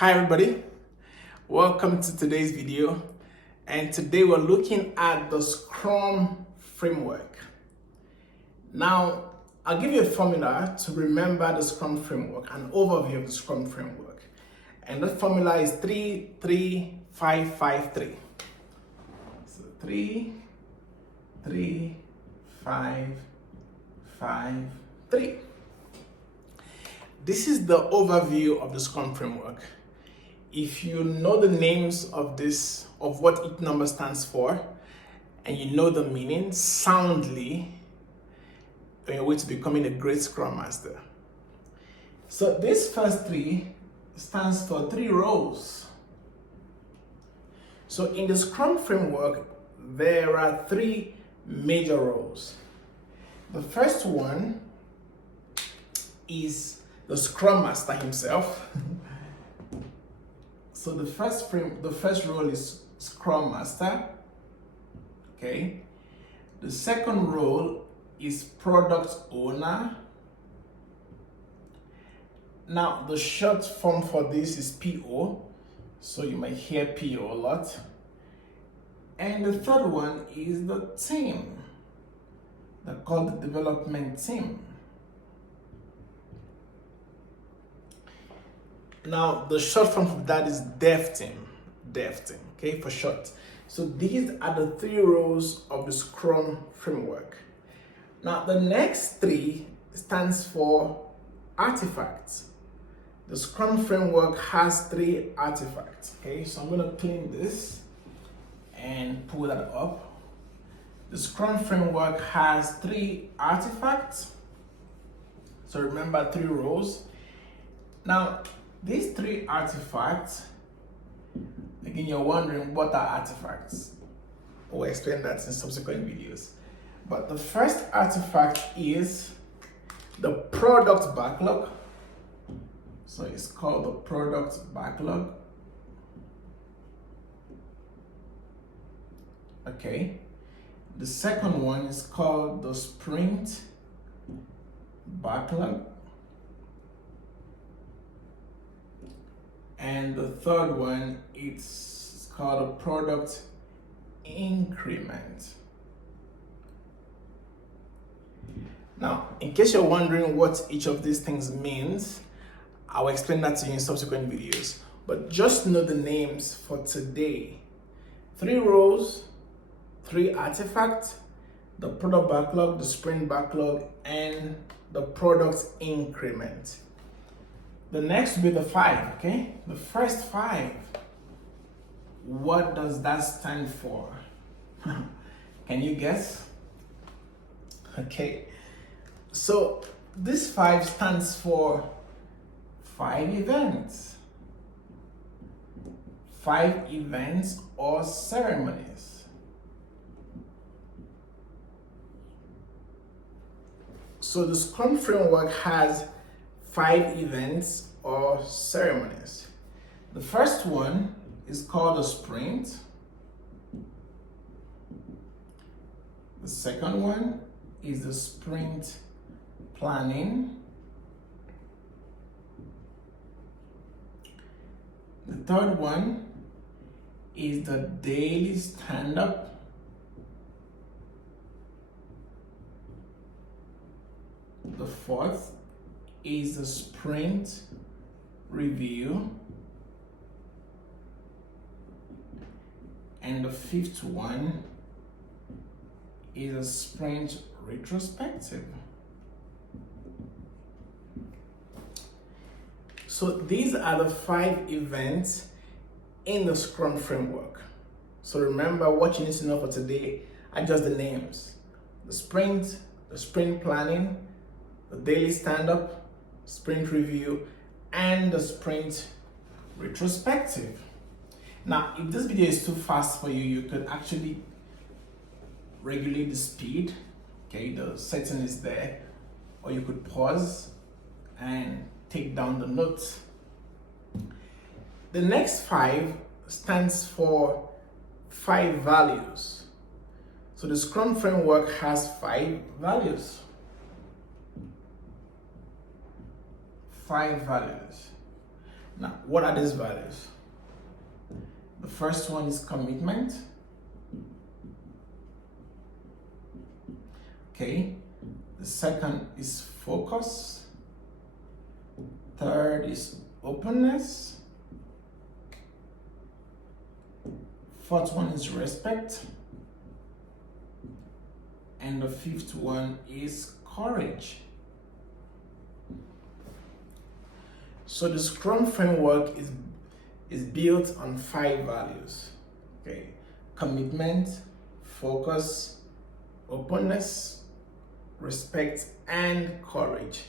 Hi everybody, welcome to today's video, and today we're looking at the Scrum Framework. Now, I'll give you a formula to remember the Scrum Framework, an overview of the Scrum Framework. And that formula is 3-3-5-5-3. So 3-3-5-5-3. This is the overview of the Scrum Framework. If you know the names of this, of what each number stands for, and you know the meaning soundly, on your way to becoming a great Scrum Master. So this first three stands for 3 roles. So in the Scrum Framework, there are 3 major roles. The first one is the Scrum Master himself. So the first role is Scrum Master. Okay. The second role is Product Owner. Now the short form for this is PO. So you might hear PO a lot. And the third one is the team. They're called the development team. Now, the short form of that is dev team, okay, for short. So these are the 3 roles of the Scrum Framework. Now, the next 3 stands for artifacts. The Scrum Framework has 3 artifacts, okay? So I'm going to clean this and pull that up. The Scrum Framework has 3 artifacts. So remember 3 roles. Now, these 3 artifacts, again, you're wondering what are artifacts. We'll explain that in subsequent videos. But the first artifact is the product backlog. So it's called the product backlog. Okay. The second one is called the sprint backlog. And the third one, it's called a product increment. Now, in case you're wondering what each of these things means, I'll explain that to you in subsequent videos. But just know the names for today. 3 roles, 3 artifacts, the product backlog, the sprint backlog, and the product increment. The next will be the 5, okay? The first 5. What does that stand for? Can you guess? Okay. So this 5 stands for 5 events. 5 events or ceremonies. So the Scrum Framework has 5 events or ceremonies. The first one is called a sprint. The second one is the sprint planning. The third one is the daily stand-up. The fourth is the sprint review. And the 5th one is a sprint retrospective. So these are the 5 events in the Scrum Framework. So remember, what you need to know for today are just the names. The sprint planning, the daily stand-up, sprint review, and the sprint retrospective. Now, if this video is too fast for you, you could actually regulate the speed. Okay, the setting is there, or you could pause and take down the notes. The next 5 stands for 5 values. So the Scrum Framework has 5 values. 5 values. Now, what are these values? The first one is commitment. Okay. The second is focus. Third is openness. Fourth one is respect. And the fifth one is courage. So the Scrum framework is built on 5 values. Okay. Commitment, focus, openness, respect, and courage.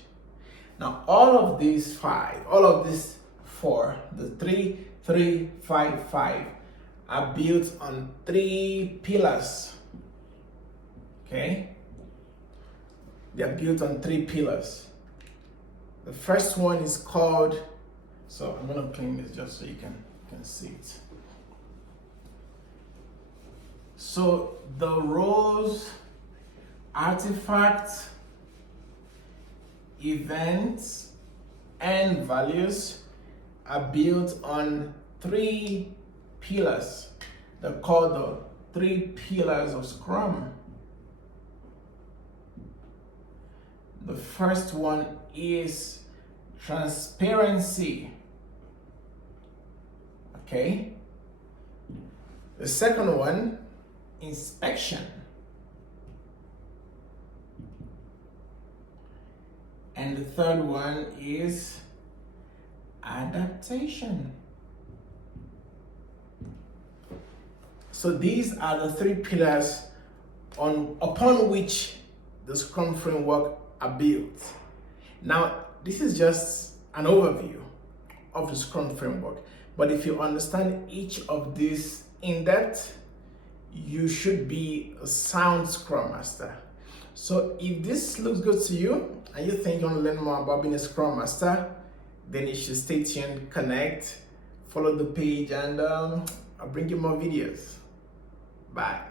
Now, all of these 4, the 3, 3, 5, 5, are built on 3 pillars. Okay? They are built on 3 pillars. The first one is called, so I'm going to clean this just so you can see it. So the roles, artifacts, events, and values are built on 3 pillars. They're called the 3 pillars of Scrum. The first one is transparency. Okay. The second one, inspection. And the third one is adaptation. So these are the 3 pillars upon which the Scrum framework are built. Now, this is just an overview of the Scrum framework, but if you understand each of these in depth, you should be a sound Scrum Master. So if this looks good to you and you think you want to learn more about being a Scrum Master, then you should stay tuned, connect, follow the page, and I'll bring you more videos. Bye.